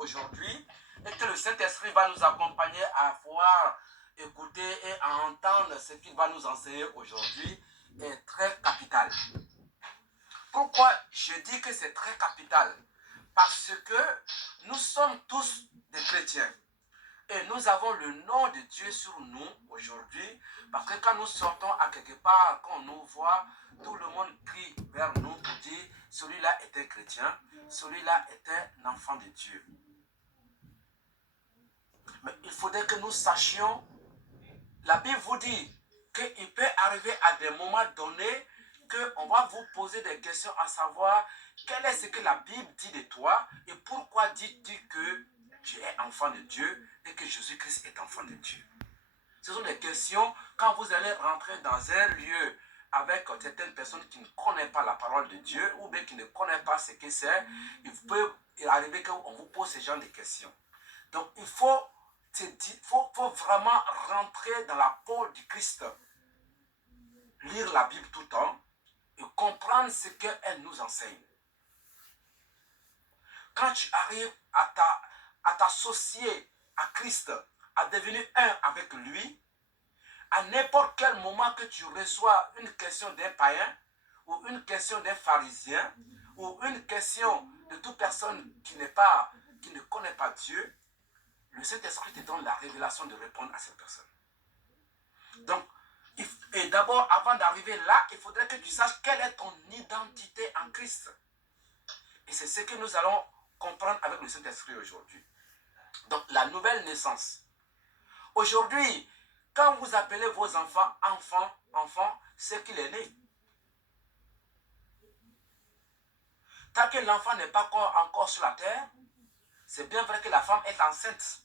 aujourd'hui et que le Saint-Esprit va nous accompagner à voir, écouter et à entendre ce qu'il va nous enseigner aujourd'hui est très capital. Pourquoi je dis que c'est très capital? Parce que nous sommes tous des chrétiens. Et nous avons le nom de Dieu sur nous aujourd'hui, parce que quand nous sortons à quelque part, quand on nous voit, tout le monde crie vers nous pour dire, celui-là est un chrétien, celui-là est un enfant de Dieu. Mais il faudrait que nous sachions, la Bible vous dit qu'il peut arriver à des moments donnés qu'on va vous poser des questions à savoir quel est ce que la Bible dit de toi et pourquoi dis-tu que tu es enfant de Dieu et que Jésus-Christ est enfant de Dieu. Ce sont des questions, quand vous allez rentrer dans un lieu avec certaines personnes qui ne connaissent pas la parole de Dieu ou bien qui ne connaissent pas ce que c'est, il peut arriver qu'on vous pose ce genre de questions. Donc il faut vraiment rentrer dans la peau du Christ, lire la Bible tout le temps et comprendre ce qu'elle nous enseigne. Quand tu arrives à t'associer à Christ, à devenir un avec lui, à n'importe quel moment que tu reçois une question d'un païen, ou une question d'un pharisien, ou une question de toute personne qui ne connaît pas Dieu, le Saint-Esprit te donne la révélation de répondre à cette personne. Donc, et d'abord, avant d'arriver là, il faudrait que tu saches quelle est ton identité en Christ. Et c'est ce que nous allons comprendre avec le Saint-Esprit aujourd'hui. Donc, la nouvelle naissance. Aujourd'hui, quand vous appelez vos enfants enfants, c'est qu'il est né. Tant que l'enfant n'est pas encore sur la terre, c'est bien vrai que la femme est enceinte.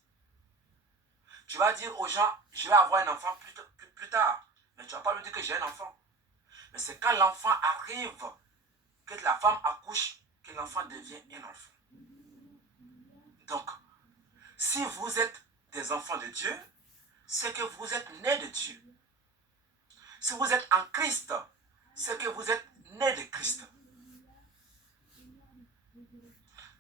Tu vas dire aux gens, je vais avoir un enfant plus tard. Mais tu ne vas pas lui dire que j'ai un enfant. Mais c'est quand l'enfant arrive, que la femme accouche, que l'enfant devient un enfant. Donc, si vous êtes des enfants de Dieu, c'est que vous êtes nés de Dieu. Si vous êtes en Christ, c'est que vous êtes nés de Christ.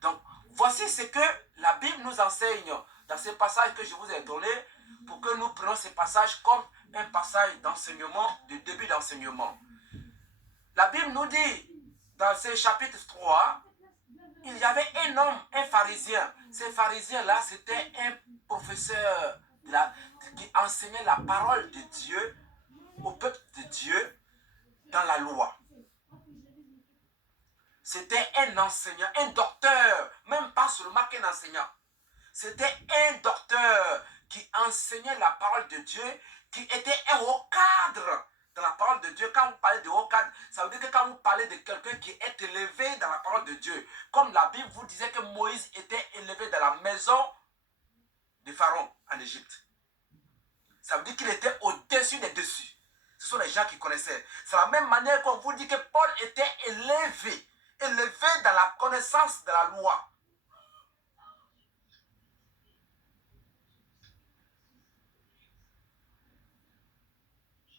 Donc, voici ce que la Bible nous enseigne dans ces passages que je vous ai donnés pour que nous prenions ces passages comme un passage d'enseignement, de début d'enseignement. La Bible nous dit, dans ce chapitre 3, il y avait un homme, un pharisien. Ce pharisien-là, c'était un professeur qui enseignait la parole de Dieu au peuple de Dieu dans la loi. C'était un enseignant, un docteur, même pas seulement qu'un enseignant. C'était un docteur qui enseignait la parole de Dieu, qui était un haut cadre dans la parole de Dieu. Quand vous parlez de haut cadre, ça veut dire que quand vous parlez de quelqu'un qui est élevé dans la parole de Dieu, comme la Bible vous disait que Moïse était élevé dans la maison de Pharaon en Égypte. Ça veut dire qu'il était au-dessus des dessus. Ce sont les gens qui connaissaient. C'est la même manière qu'on vous dit que Paul était élevé dans la connaissance de la loi.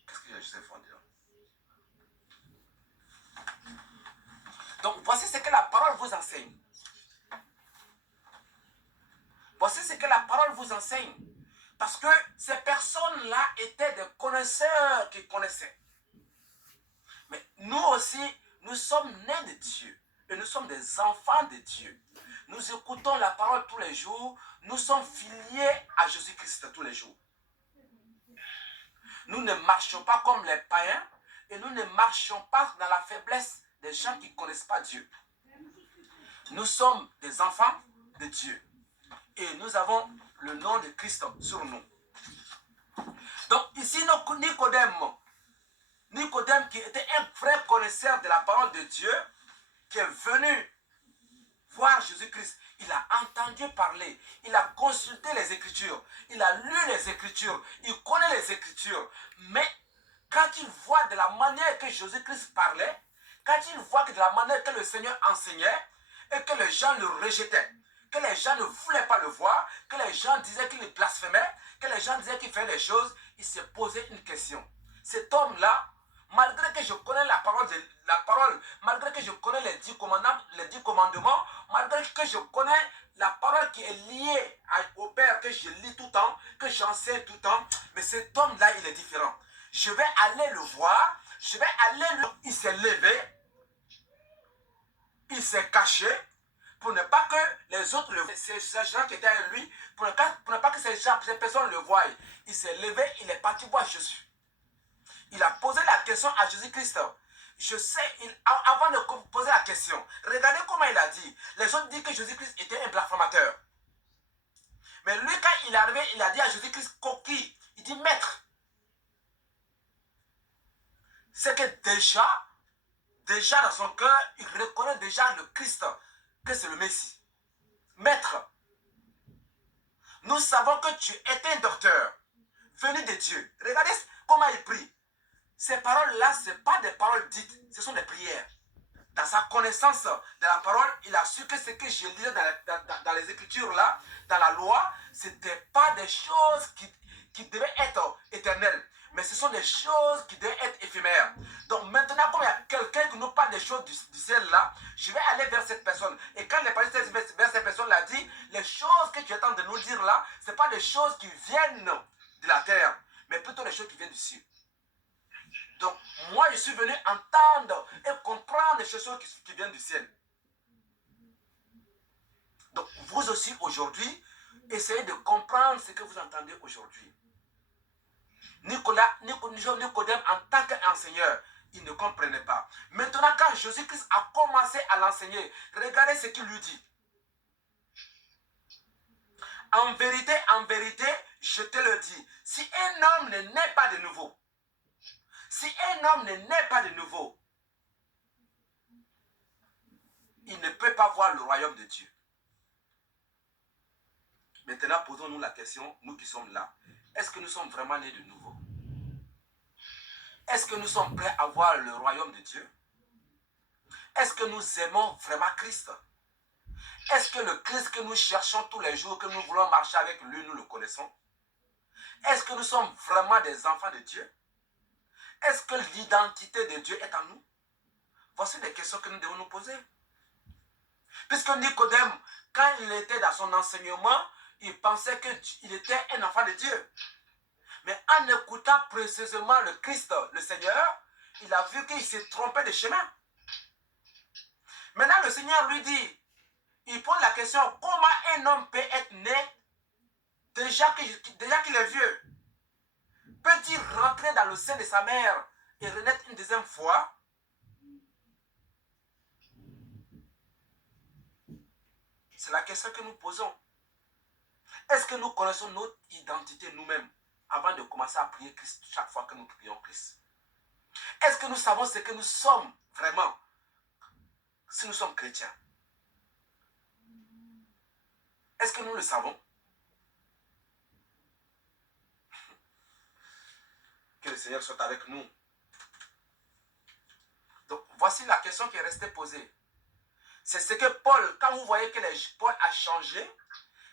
Qu'est-ce que je sais fondé là? Donc, voici ce que la parole vous enseigne. Voici ce que la parole vous enseigne. Parce que ces personnes-là étaient des connaisseurs qui connaissaient. Mais nous aussi, nous sommes nés de Dieu. Et nous sommes des enfants de Dieu. Nous écoutons la parole tous les jours. Nous sommes filiés à Jésus-Christ tous les jours. Nous ne marchons pas comme les païens. Et nous ne marchons pas dans la faiblesse des gens qui ne connaissent pas Dieu. Nous sommes des enfants de Dieu. Et nous avons le nom de Christ sur nous. Donc ici, Nicodème qui était un vrai connaisseur de la parole de Dieu, qui est venu voir Jésus-Christ, il a entendu parler, il a consulté les Écritures, il a lu les Écritures, il connaît les Écritures. Mais quand il voit de la manière que Jésus-Christ parlait, quand il voit que de la manière que le Seigneur enseignait, et que les gens le rejetaient, que les gens ne voulaient pas le voir, que les gens disaient qu'il blasphémait, que les gens disaient qu'il fait des choses, il s'est posé une question. Cet homme-là, malgré que je connais la parole, malgré que je connais les 10 commandements, malgré que je connais la parole qui est lié au Père, que je lis tout le temps, que j'enseigne tout le temps, mais cet homme-là, il est différent. Je vais aller le voir, il s'est levé, il s'est caché, pour ne pas que les autres, ces gens qui étaient avec lui, pour ne pas que ces personnes le voient. Il s'est levé, il est parti voir Jésus. Il a posé la question à Jésus-Christ. Je sais, avant de poser la question, regardez comment il a dit. Les autres disent que Jésus-Christ était un blasphémateur. Mais lui, quand il est arrivé, il a dit à Jésus-Christ coquille. Il dit maître. C'est que déjà dans son cœur, il reconnaît déjà le Christ, que c'est le Messie. Maître, nous savons que tu es un docteur, venu de Dieu. Regardez comment il prie. Ces paroles-là, ce n'est pas des paroles dites, ce sont des prières. Dans sa connaissance de la parole, il a su que ce que je lisais dans les Écritures, là, dans la loi, ce n'était pas des choses qui devaient être éternelles, mais ce sont des choses qui devaient être éphémères. Donc maintenant, comme il y a quelqu'un qui nous parle des choses du ciel là, je vais aller vers cette personne. Et quand il est parti vers cette personne, il a dit, les choses que tu es en train de nous dire là, ce n'est pas des choses qui viennent de la terre, mais plutôt des choses qui viennent du ciel. Donc, moi, je suis venu entendre et comprendre des choses qui viennent du ciel. Donc, vous aussi, aujourd'hui, essayez de comprendre ce que vous entendez aujourd'hui. Nicodème, en tant qu'enseigneur, il ne comprenait pas. Maintenant, quand Jésus-Christ a commencé à l'enseigner, regardez ce qu'il lui dit. En vérité, je te le dis, si un homme ne naît pas de nouveau, il ne peut pas voir le royaume de Dieu. Maintenant, posons-nous la question, nous qui sommes là. Est-ce que nous sommes vraiment nés de nouveau? Est-ce que nous sommes prêts à voir le royaume de Dieu? Est-ce que nous aimons vraiment Christ? Est-ce que le Christ que nous cherchons tous les jours, que nous voulons marcher avec lui, nous le connaissons? Est-ce que nous sommes vraiment des enfants de Dieu? Est-ce que l'identité de Dieu est en nous? Voici des questions que nous devons nous poser. Puisque Nicodème, quand il était dans son enseignement, il pensait qu'il était un enfant de Dieu. Mais en écoutant précisément le Christ, le Seigneur, il a vu qu'il s'est trompé de chemin. Maintenant, le Seigneur lui dit, il pose la question, comment un homme peut être né déjà qu'il est vieux? Peut-il rentrer dans le sein de sa mère et renaître une deuxième fois? C'est la question que nous posons. Est-ce que nous connaissons notre identité nous-mêmes avant de commencer à prier Christ chaque fois que nous prions Christ? Est-ce que nous savons ce que nous sommes vraiment si nous sommes chrétiens? Est-ce que nous le savons? Que le Seigneur soit avec nous. Donc, voici la question qui est restée posée. C'est ce que Paul, quand vous voyez que Paul a changé,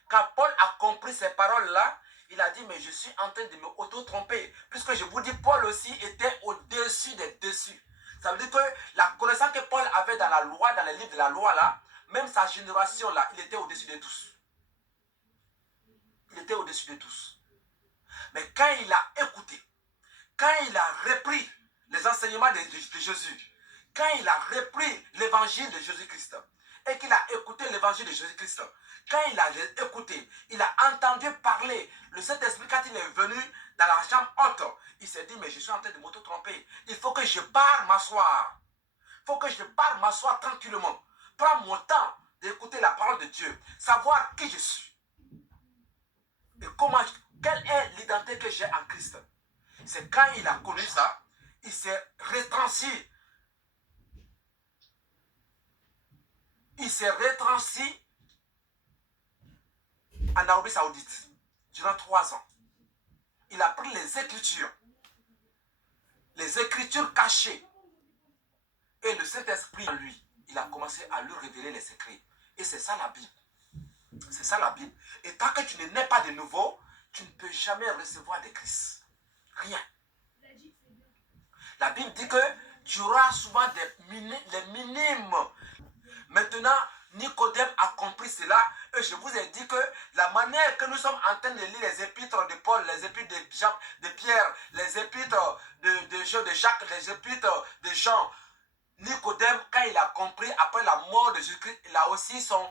quand Paul a compris ces paroles-là, il a dit, mais je suis en train de me auto-tromper. Puisque je vous dis, Paul aussi était au-dessus des dessus. Ça veut dire que la connaissance que Paul avait dans la loi, dans les livres de la loi, là, même sa génération, là, il était au-dessus de tous. Il était au-dessus de tous. Mais quand il a écouté, quand il a repris les enseignements de Jésus, quand il a repris l'évangile de Jésus-Christ, et qu'il a écouté l'évangile de Jésus-Christ, quand il a écouté, il a entendu parler, le Saint-Esprit, quand il est venu dans la chambre haute, il s'est dit, mais je suis en train de m'auto-tromper. Il faut que je parte m'asseoir. Il faut que je parte m'asseoir tranquillement. Prends mon temps d'écouter la parole de Dieu, savoir qui je suis. Et quelle est l'identité que j'ai en Christ. C'est quand il a connu ça, il s'est retranché. Il s'est retranché en Arabie Saoudite durant 3 ans. Il a pris les écritures cachées. Et le Saint-Esprit en lui, il a commencé à lui révéler les secrets. Et c'est ça la Bible. C'est ça la Bible. Et tant que tu ne nais pas de nouveau, tu ne peux jamais recevoir de Christ. Rien. La Bible dit que tu auras souvent les minimes. Maintenant, Nicodème a compris cela. Et je vous ai dit que la manière que nous sommes en train de lire les épîtres de Paul, les épîtres de Jean, de Pierre, les épîtres de Jacques, les épîtres de Jean, Nicodème, quand il a compris après la mort de Jésus-Christ, il a aussi son